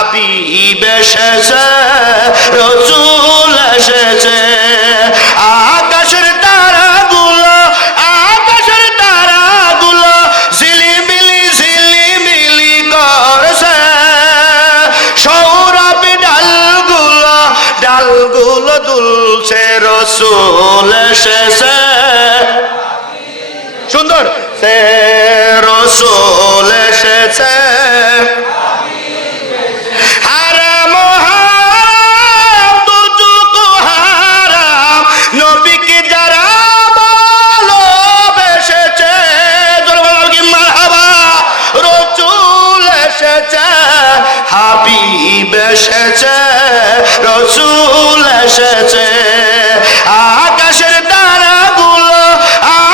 হাবিব এসেছে, রসুল এসেছে। আকাশের তারাগুলো, আকাশের তারাগুলো ঝিলিমিলি ঝিলিমিলি করছে, সৌরভ ডালগুলো ডালগুলো দুলছে, রসুল এসেছে। সুন্দর, সে রসুল এসেছে। হারাম হারাম দুজুকু হারাম, নবীকে যারা ভালোবেসেছে, মারহাবা, রসুল এসেছে, হাবিব এসেছে, রসুল এসেছে। আকাশের তারাগুলো,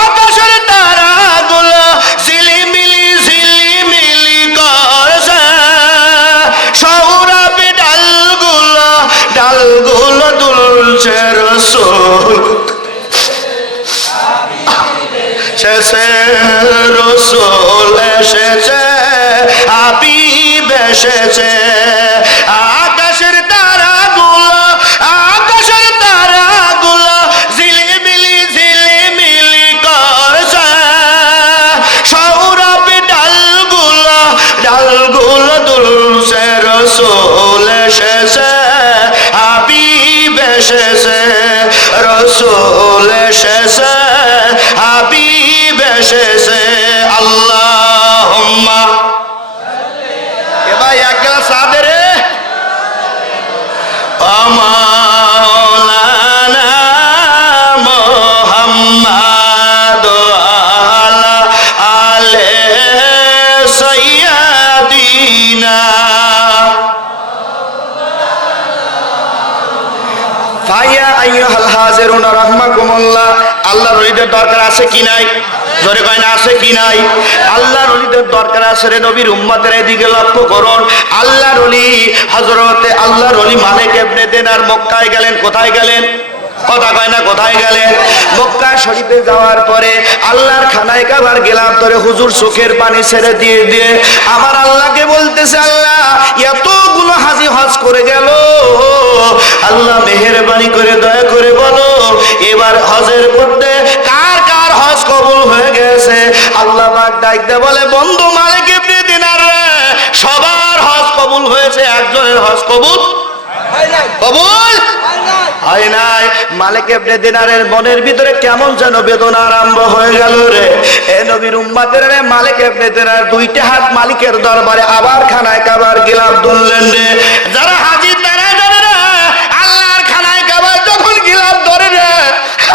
আকাশের তারাগুলো ঝিলিমিলি ঝিলিমিলি করছে, সৌরভ ডালগুলো ডালগুলো দুলছে, রসুল এসেছে, রসুল এসেছে, হাবিব এসেছে। আকাশের তারাগুলো, আকাশের তারাগুলো ঝিলিমিলি ঝিলিমিলি করছে, সৌরভ ডালগুলো ডালগুলো দুলছে, রসুল এসেছে, হাবিব এসেছে, রসুল এসেছে, হাবিব এসেছে। আল্লাহুম্মা, এ ভাই এক গ্লাস চা দে রে। মাওলানা মুহাম্মদ আলা আলে সাইয়্যিদিনা। ফাইয়া আইয়ুহাল হাজিরুন রাহমাকুমুল্লাহ। আল্লাহর ওলিদের দরকার আছে কি নাই? জোরে কয় না, আছে কি নাই? আল্লাহর ওলিদের দরকার আছে রে নবীর উম্মতের। এদিকে লক্ষ্য করুন, আল্লাহর ওলি হযরতে আল্লাহর ওলি মালিক ইবনে দিনার মক্কায় গেলেন। কোথায় গেলেন? কথা কয় না, কোথায় গেলেন? মক্কা শরীফে যাওয়ার পরে আল্লাহর খানায় কাবার গেলাম ধরে হুজুর চোখের পানি ছেড়ে দিয়ে দিয়ে আমার আল্লাহকে বলতেছে, আল্লাহ এতগুলো হাজি হজ করে গেল, আল্লাহ মেহেরবানি করে দয়া করে বলো এবার হজের মধ্যে কার কার হজ কবুল হয়ে গেছে। আল্লাহ পাক ডাকতে বলে, বন্ধু মালিক ইবনে দিনার, সবার হজ কবুল হয়েছে, একজনের হজ কবুল কবুল হয় নাই। মালিক ইবনে দিনারের মনের ভিতরে কেমন যেন বেদনা আরম্ভ হয়ে গেল রে। এ নবীর উম্মতের রে, মালিক ইবনে দিনার দুইটা হাত মালিকের দরবারে আবার খানায় কাবার গিলাফ ধরলেন রে। যারা হাজী তারা জানে না, আল্লাহর খানায় কাবার যখন গিলাফ ধরে রে,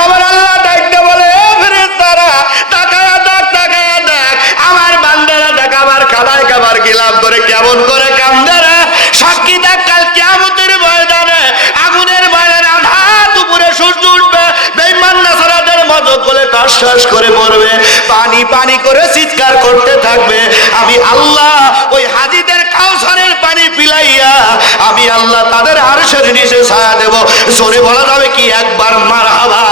আমার আল্লাহ ডাকতে বলে, এ ফেরেশতারা তাকায়া দেখ, তাকায়া দেখ, আমার বান্দারা দেখ আমার খানায় কাবার গিলাফ ধরে কেমন করে কান্দে রে। সাক্ষী দেখ, কাল কিয়ামতের ময়দানে আগুনের ময়দানে আধার দুপুরে সূর্য উঠবে, বেঈমান নাসারাদের মদত বলে টস করে মরবে, পানি পানি করে চিৎকার করতে থাকবে। আমি আল্লাহ ওই হাজীদের কাউসারের পানি পিলাইয়া আমি আল্লাহ তাদের আরশের নিচে ছায়া দেব। জোরে বলা যাবে কি একবার মারহাবা।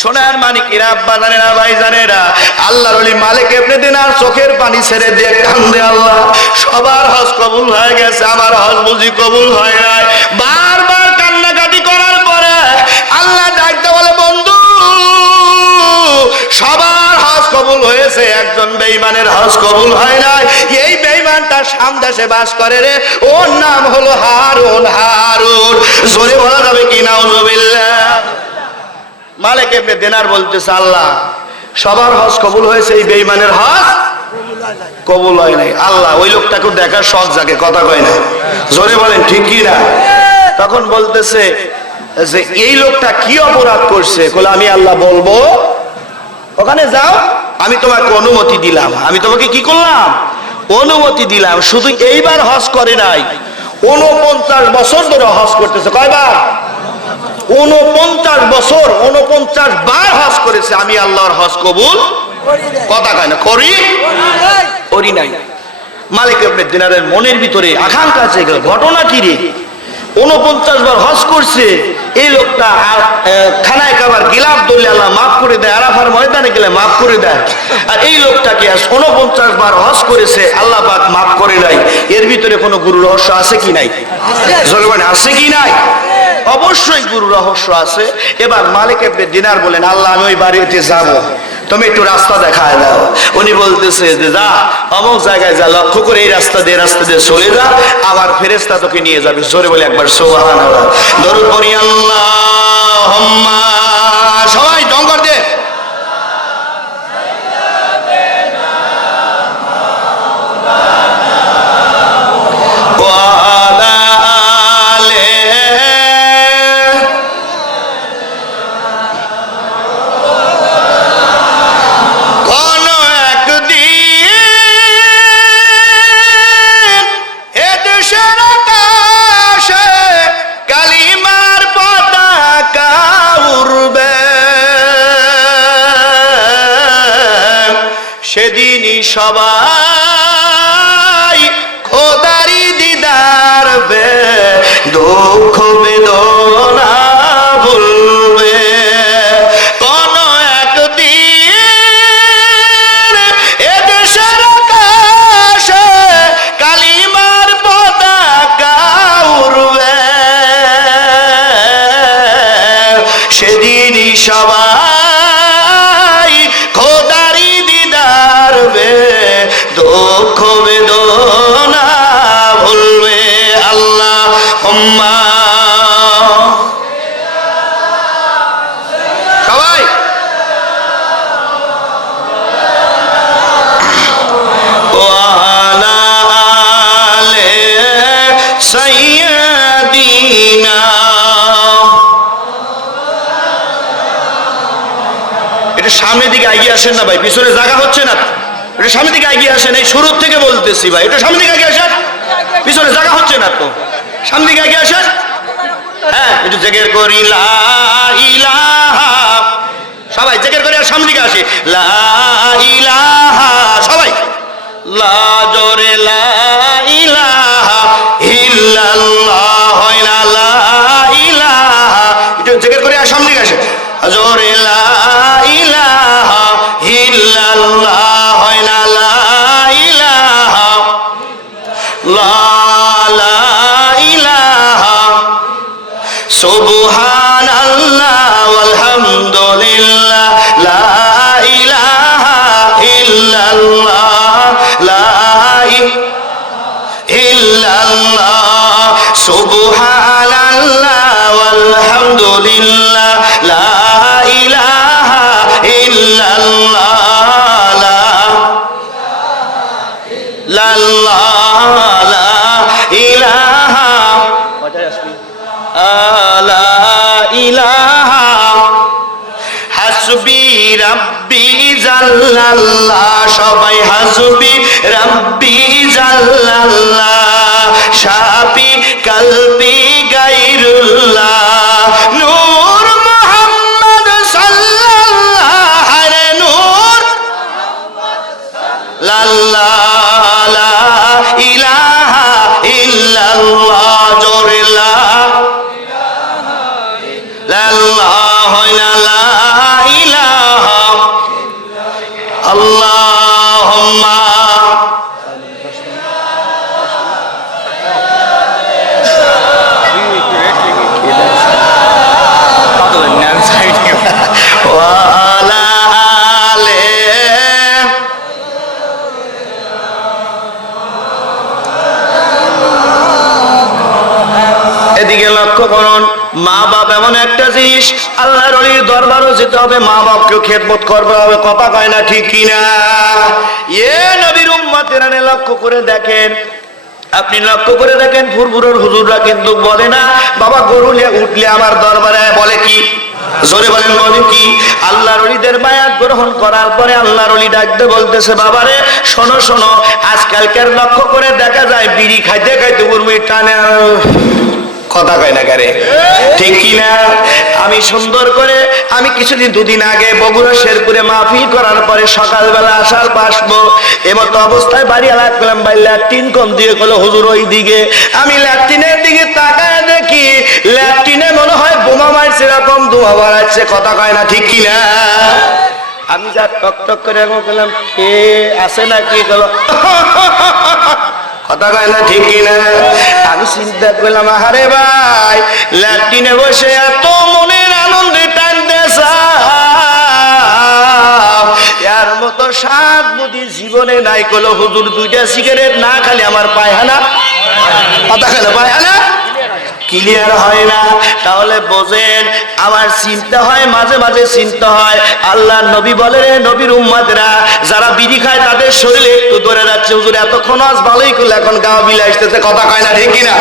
সোনার মানিকেরা, আব্বা জানেরা, ভাই জানেরা, আল্লাহর ওলি মালিক ইবনে দিনার চোখের পানি ছেড়ে দিয়ে কান্দে, আল্লাহ সবার হজ কবুল হয়ে গেছে, আমার হজ বুঝি কবুল হয় নাই। বারবার কান্নাকাটি করার পরে আল্লাহ ডাকতে বলে, বন্ধু সবার হজ কবুল হয়েছে, একজন বেঈমানের হজ কবুল হয় নাই। এই বেঈমানটা শাম দেশে বাস করে রে, ওর নাম হলো হারুন। হারুন, জোরে বলা যাবে কি নাউজুবিল্লাহ। মালিক ইবনে দিনার বলতেছে, আল্লাহ সবার হজ কবুল হয়েছে, এই বেঈমানের হজ কবুল হয় নাই। আল্লাহ ওই লোকটাকে দেখার শখ জাগে, কথা কয় না, জোরে বলেন ঠিক কি না। তখন বলতেছে যে এই লোকটা কি অপরাধ করছে? বলে আমি আল্লাহ বলবো, ওখানে যাও, আমি তোমাকে অনুমতি দিলাম। আমি তোমাকে কি করলাম? অনুমতি দিলাম। শুধু এইবার হজ করে নাই, 49 বছর ধরে হজ করতেছে। কয়বার? 49 বছর, 49 বার হজ করেছে। আমি আল্লাহর হজ কবুল কথা কয় না, করি নাই। মালিক ইবনে দিনারের মনের ভিতরে আকাঙ্ক্ষা জেগে, ঘটনা কি রে? 49 বার হজ করছে এই লোকটা খানায় খাবার গিলাফ দলে আল্লাহ মাফ করে দেয়, আরাফার ময়দানে গেলে মাফ করে দেয়। আর এই লোকটাকে 49 বার হজ করেছে, আল্লাহ পাক মাফ করে নাই। এর ভিতরে কোনো গুরু রহস্য আছে কি নাই? আছে কি নাই? অবশ্যই গুরু রহস্য আছে। এবার মালিক ইবনে দিনার বলেন, আল্লাহ আমি ওই বাড়িতে যাব, তুমি একটু রাস্তা দেখায় দাও। উনি বলতেছে যে যা অমুক জায়গায় যা, লক্ষ্য করে এই রাস্তা দিয়ে চলে যা, আবার ফেরেশতা তোকে নিয়ে যাবে। জোরে বলে একবার সুবহানাল্লাহ। দরুদ পড়ি আল্লাহুম্মা, সবাই ডঙ্গর দে। সেদিনই সবাই খোদারি দিদার বে, দুঃখ বেদনা ভুলবে। কোন একদিন এদেশের আকাশে কালিমার পতাকা উড়বে, সেদিনই সবাই খোদারি দিদার বে, দুঃখ বেদনা ভুলবে। আল্লাহুম্মা, সবাই ওয়ালা আলে সাইয়্যিদিনা। এটা সামনের দিকে এগিয়ে আসেন না ভাই, পিছনে জায়গা হচ্ছে না। এটা সামনের দিকে এগিয়ে আসেন, এই শুরুর থেকে বলতেছি ভাই, এটা সামনের দিকে এগিয়ে আসেন, পিছনে জায়গা হচ্ছে না তো। সামনের দিকে এগিয়ে আসেন। হ্যাঁ, একটু জিকির করি লা ইলাহা, সবাই জিকির করে আর সামনের দিকে আসি। লা ইলাহা, সবাই লা, জোরে লা ইলাহা ইল্লাল্লাহ, হয় না লা ইলাহা, একটু জিকির করে আর সামনের দিকে আসে। জোরে লা ইলাহা ইল্লাল্লাহ, হয় না লা ইলাহা, লা লা ইলাহা সুবহানাল্লাহ ওয়ালহামদুলিল্লাহ, লা ইলাহা ইল্লাল্লাহ, লা ইল্লাল্লাহ সুবহানাল্লাহ ওয়ালহামদুলিল্লাহ, লা ইলাহা ইল্লাল্লাহ, লা ইলাহা লা ইলাহা হাসবি রাব্বি জাল্লাল্লাহ, সবাই হাসবি রাব্বি জাল্লাল্লাহ, শাফি কলবি গায়রুল্লাহ, নূর মুহাম্মদ সাল্লাল্লাহ, হরে নূর লাল্লাহ, লা ইলাহা ইল্লাল্লাহ, জোরে লা লাল্লাহ, হয় না লা ইলাহা। আল্লাহুম্মা ওয়ালা আলে, এদিকে লক্ষ্য করুন। মা বাপ এমন একটা জিনিস, আল্লাহর ওলির দরবারও যেতে হবে, মা বাপকেও খেদমত করতে হবে। কথা কয় না, ঠিক কিনা? এ নবীর উম্মতেরা লক্ষ্য করে দেখেন, আপনি লক্ষ্য করে দেখেন, ফুরফুরের হুজুররা কিন্তু বলে না বাবা গরু নিয়ে উঠলে আমার দরবারে, বলে কি? জোরে বলেন, বলে কি? আল্লাহর ওলিদের বায়াত গ্রহণ করার পরে আল্লাহর ওলি ডাকতে বলতেছে, বাবারে শোনো শোনো, আজকালকার লক্ষ্য করে দেখা যায় বিড়ি খাইতে খাইতে উর্মি টানে, কথা কয় না কারে, ঠিক কিনা? আমি সুন্দর করে আমি কিছুদিন দুদিন আগে বগুড়া শেরপুরে মাহফিল করার পরে সকালবেলা আসার পাসবো এমতো অবস্থায় বাড়ি লাগলাম, ভাই ল্যাট্রিন কম দিয়ে গেলো হুজুর ওই দিকে। আমি ল্যাট্রিনের দিকে তাকায় দেখি ল্যাট্রিনে মনে হয় বোমা মারছে, এরকম ধোঁয়া বাড়াচ্ছে, কথা কয় না, ঠিক কিনা? আমি যা টক টক করে বললাম কে আছে না কি গেল, কথা কয় না, ঠিক কিনা? আমি চিন্তা করলাম আরে ভাই ল্যাট্রিনে বসে এত মনের আনন্দে টানতে এর মতো সাত বুদ্ধি জীবনে নাই কলো হুজুর, দুইটা সিগারেট না খালি আমার পায়খানা, কথা কয় না, পায়খানা ক্লিয়ার হয় না। তাহলে বোঝেন আমার চিন্তা হয়, মাঝে মাঝে চিন্তা হয় আল্লাহ নবী বলে রে নবীর উম্মতেরা যারা বিড়ি খায় তাদের শরীরে একটু ধরে যাচ্ছে, হুজুর এতক্ষণ আজ ভালোই করলে এখন গা বিলে আসতেছে, কথা কয় না, ঠিক কিনা?